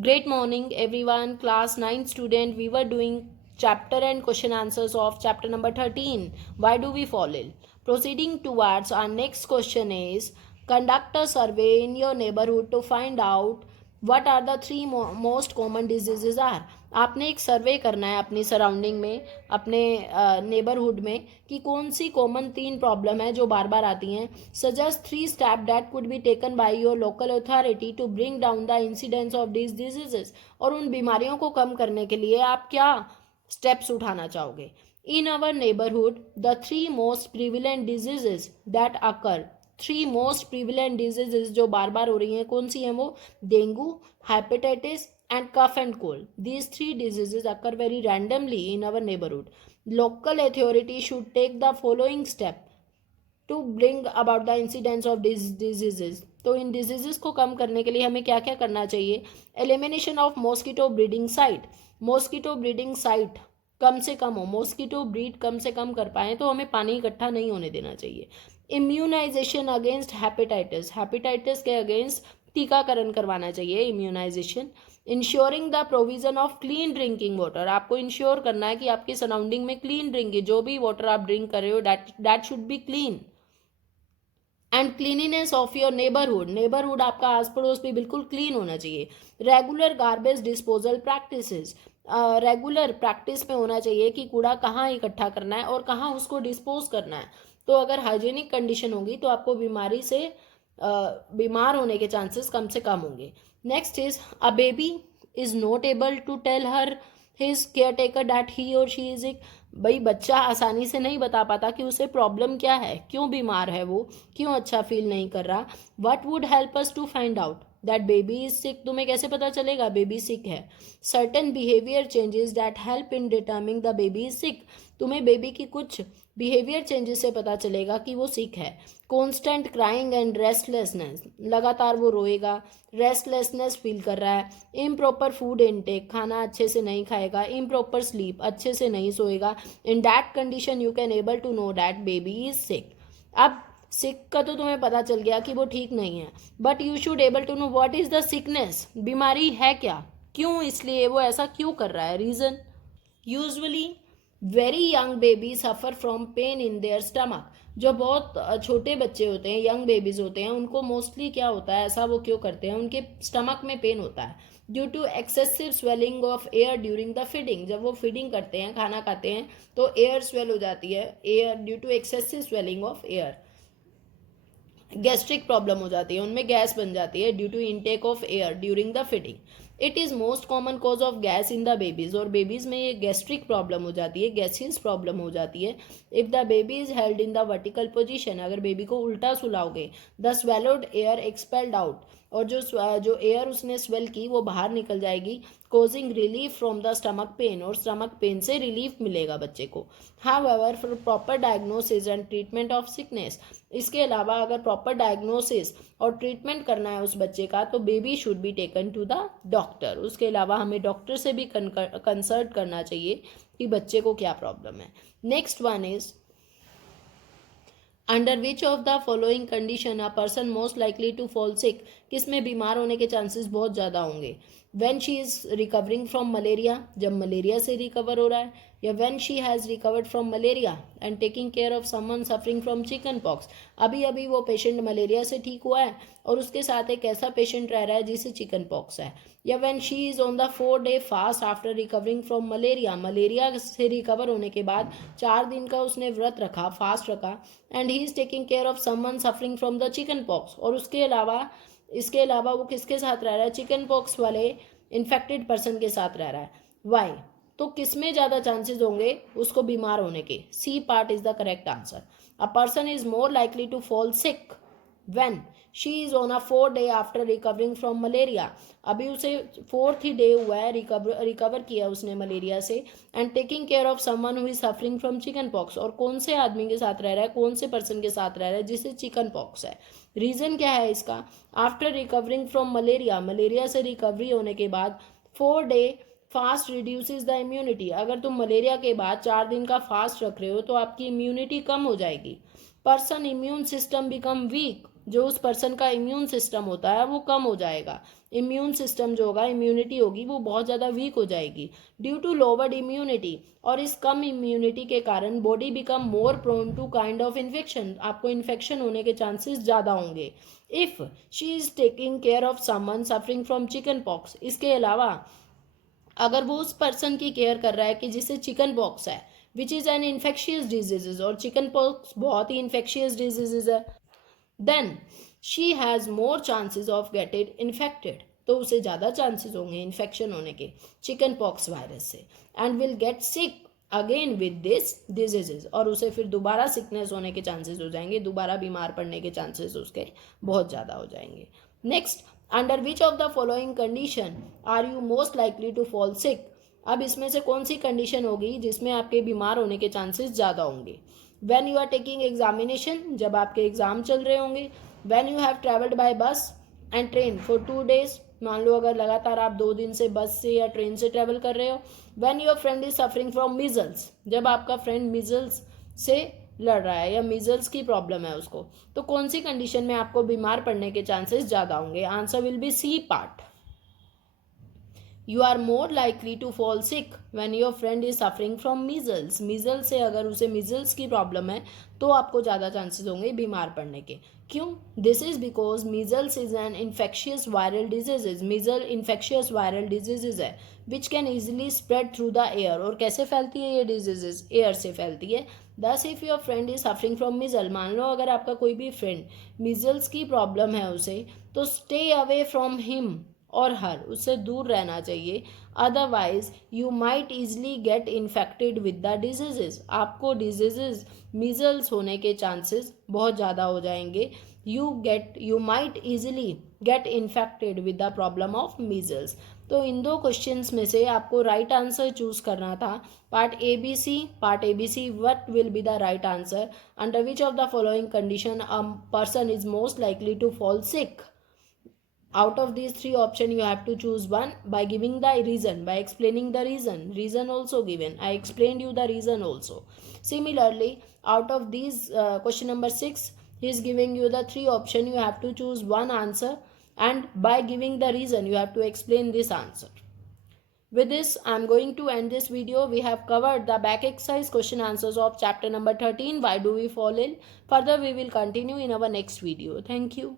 Great morning, everyone. Class 9 student. We were doing chapter and question answers of chapter number 13. Why do we fall ill? Proceeding towards our next question is conduct a survey in your neighborhood to find out what are the three most common diseases are. आपने एक सर्वे करना है अपनी surrounding में, अपने neighbourhood में, कि कौन सी कॉमन 3 प्रॉब्लम है जो बार बार आती हैं. Suggest 3 step that could be taken by your local authority to bring down the incidence of this diseases. और उन बीमारियों को कम करने के लिए आप क्या स्टेप्स उठाना चाहोगे. In our neighbourhood the 3 most prevalent diseases that occur, 3 most prevalent diseases जो बार बार हो रही हैं, कौन सी हैं वो? Dengue, hepatitis and cough and cold. These 3 diseases occur very randomly in our neighborhood. Local authority should take the following step to bring about the incidence of these diseases. तो इन diseases को कम करने के लिए हमें क्या क्या करना चाहिए? Elimination of mosquito breeding site. Mosquito breeding site कम से कम हो, मॉस्किटो ब्रीड कम से कम कर पाएँ तो हमें पानी इकट्ठा नहीं होने देना चाहिए. इम्यूनाइजेशन अगेंस्ट हेपेटाइटिस, हेपेटाइटिस के अगेंस्ट टीकाकरण करवाना चाहिए, immunisation. Ensuring the provision of clean drinking water, आपको इंश्योर करना है कि आपकी सराउंडिंग में क्लीन ड्रिंकिंग, जो भी वाटर आप ड्रिंक कर रहे हो that should be clean. And cleanliness of your neighbourhood, neighbourhood आपका आस पड़ोस भी बिल्कुल क्लीन होना चाहिए. Regular garbage disposal practices, regular practice में होना चाहिए कि कूड़ा कहाँ इकट्ठा करना है और कहाँ उसको डिस्पोज करना है. तो अगर हाइजीनिक कंडीशन होगी तो आपको बीमारी से बीमार होने के चांसेस कम से कम होंगे. Next is a baby is not able to tell her his caretaker that he और शी इज इक. भाई बच्चा आसानी से नहीं बता पाता कि उसे प्रॉब्लम क्या है, क्यों बीमार है वो, क्यों अच्छा फील नहीं कर रहा. What would help us to find out that baby is sick. तुम्हें कैसे पता चलेगा बेबी सिक है? Certain behaviour changes that help in determining the baby is sick. तुम्हें बेबी की कुछ बिहेवियर चेंजेस से पता चलेगा कि वो सिक है. कॉन्स्टेंट क्राइंग एंड रेस्टलेसनेस, लगातार वो रोएगा, रेस्टलेसनेस फील कर रहा है. इम्प्रॉपर फूड इनटेक, खाना अच्छे से नहीं खाएगा. इम्प्रॉपर स्लीप, अच्छे से नहीं सोएगा. In that condition you can able to know that baby is sick. अब सिक का तो तुम्हें पता चल गया कि वो ठीक नहीं है, but you should able to know what is the sickness. बीमारी है क्या, क्यों, इसलिए वो ऐसा क्यों कर रहा है, reason. Usually very young baby suffer from pain in their stomach. जो बहुत छोटे बच्चे होते हैं, यंग बेबीज होते हैं, उनको मोस्टली क्या होता है, ऐसा वो क्यों करते हैं, उनके स्टमक में पेन होता है due to excessive swelling of air during the feeding. जब वो फीडिंग करते हैं, खाना खाते हैं, तो एयर स्वेल हो जाती है, air due to excessive swelling of air. Gastric problem हो जाती है, उनमें गैस बन जाती है due to intake of air during the feeding. It is most common cause of gas in the babies. और बेबीज में ये गैस्ट्रिक प्रॉब्लम हो जाती है, गैसियस प्रॉब्लम हो जाती है. If the baby is held in the vertical position, अगर बेबी को उल्टा सुलाओगे, the swallowed air expelled out, और जो एयर उसने स्वेल की वो बाहर निकल जाएगी, causing relief from the stomach pain, और स्टमक पेन से रिलीफ मिलेगा बच्चे को. However for proper diagnosis and treatment of sickness, इसके अलावा अगर प्रॉपर डायग्नोसिस और ट्रीटमेंट करना है उस बच्चे का, तो baby should be taken to the doctor. उसके अलावा हमें डॉक्टर से भी कंसल्ट करना चाहिए कि बच्चे को क्या प्रॉब्लम है. Next one is under which of the following condition a person most likely to fall sick. किस में बीमार होने के चांसेस बहुत ज़्यादा होंगे? When she is recovering from malaria, जब मलेरिया से रिकवर हो रहा है, या when she has recovered from malaria and taking care of someone suffering from chickenpox. अभी अभी वो पेशेंट मलेरिया से ठीक हुआ है और उसके साथ एक ऐसा पेशेंट रह रहा है जिसे चिकन पॉक्स है. या when she is on the 4-day fast after recovering from malaria, malaria से रिकवर होने के बाद 4 दिन का उसने व्रत रखा, फास्ट रखा, and he is taking care of someone suffering from the chicken pox. और इसके अलावा वो किसके साथ रह रहा है? चिकन पॉक्स वाले इन्फेक्टेड पर्सन के साथ रह रहा है. वाई? तो किस में ज़्यादा चांसेस होंगे उसको बीमार होने के? C part is the correct answer. A person is more likely to fall sick when she is on a 4 day after recovering from malaria. अभी उसे 4th ही डे हुआ है, रिकवर किया उसने मलेरिया से, and taking care of someone who is suffering from chicken pox. और कौन से आदमी के साथ रह रहा है, कौन से पर्सन के साथ रह रहा है जिसे चिकन पॉक्स है? रीज़न क्या है इसका? After recovering from malaria, malaria से रिकवरी होने के बाद 4 day fast reduces the immunity. अगर तुम मलेरिया के बाद 4 दिन का फास्ट रख रहे हो तो आपकी इम्यूनिटी कम हो जाएगी. Person immune system become weak जो उस पर्सन का इम्यून सिस्टम होता है वो कम हो जाएगा। इम्यून सिस्टम जो होगा, इम्यूनिटी होगी वो बहुत ज़्यादा वीक हो जाएगी ड्यू टू लोवर्ड इम्यूनिटी। और इस कम इम्यूनिटी के कारण body become more prone to kind of infection, आपको इन्फेक्शन होने के चांसेस ज़्यादा होंगे। If she is taking care of someone suffering from chickenpox, इसके अलावा अगर वो उस पर्सन की केयर कर रहा है कि जिसे चिकन पॉक्स है, which is an infectious diseases, और चिकन पॉक्स बहुत ही इन्फेक्शियस डिजीजेज है, then she has more chances of getting infected, तो उसे ज़्यादा चांसेस होंगे इन्फेक्शन होने के चिकन पॉक्स वायरस से, and will get sick again with this diseases, और उसे फिर दोबारा सिकनेस होने के चांसेस हो जाएंगे, दोबारा बीमार पड़ने के चांसेस उसके बहुत ज़्यादा हो जाएंगे। Next, under which of the following condition are you most likely to fall sick, अब इसमें से कौन सी कंडीशन होगी जिसमें आपके बीमार होने के चांसेस ज़्यादा होंगे। When you are taking examination, जब आपके एग्जाम चल रहे होंगे। When you have travelled by bus and train for 2 days, मान लो अगर लगातार आप 2 दिन से बस से या ट्रेन से ट्रैवल कर रहे हो। When your friend is suffering from measles, जब आपका फ्रेंड मीजल्स से लड़ रहा है या मीजल्स की प्रॉब्लम है उसको, तो कौन सी कंडीशन में आपको बीमार पड़ने के चांसेस ज़्यादा होंगे। Answer will be C part. You are more likely to fall sick when your friend is suffering from measles. measles से अगर उसे measles की प्रॉब्लम है तो आपको ज़्यादा चांसेस होंगे बीमार पड़ने के। क्यों? This is because measles is an infectious viral diseases, measle infectious viral diseases है which can easily spread through the air. और कैसे फैलती है ये डिजीजेज? एयर से फैलती है। Thus if your friend is suffering from measle, मान लो अगर आपका कोई भी फ्रेंड मीजल्स की प्रॉब्लम है उसे, तो स्टे अवे फ्रॉम हिम और हर, उससे दूर रहना चाहिए। Otherwise you might easily get infected with the diseases, आपको डिजीजेज मीजल्स होने के चांसेस बहुत ज़्यादा हो जाएंगे। You might easily get infected with the problem of measles. तो इन 2 क्वेश्चंस में से आपको राइट आंसर चूज करना था। Part A B C, what will be the right answer? Under which of the following condition a person is most likely to fall sick? Out of these 3 options you have to choose one by giving the reason, by explaining the reason also given. I explained you the reason also. Similarly, out of these question number 6, he is giving you the 3 options, you have to choose one answer, and by giving the reason you have to explain this answer. With this I am going to end this video. We have covered the back exercise question answers of chapter number 13, why do we fall ill. Further we will continue in our next video. Thank you.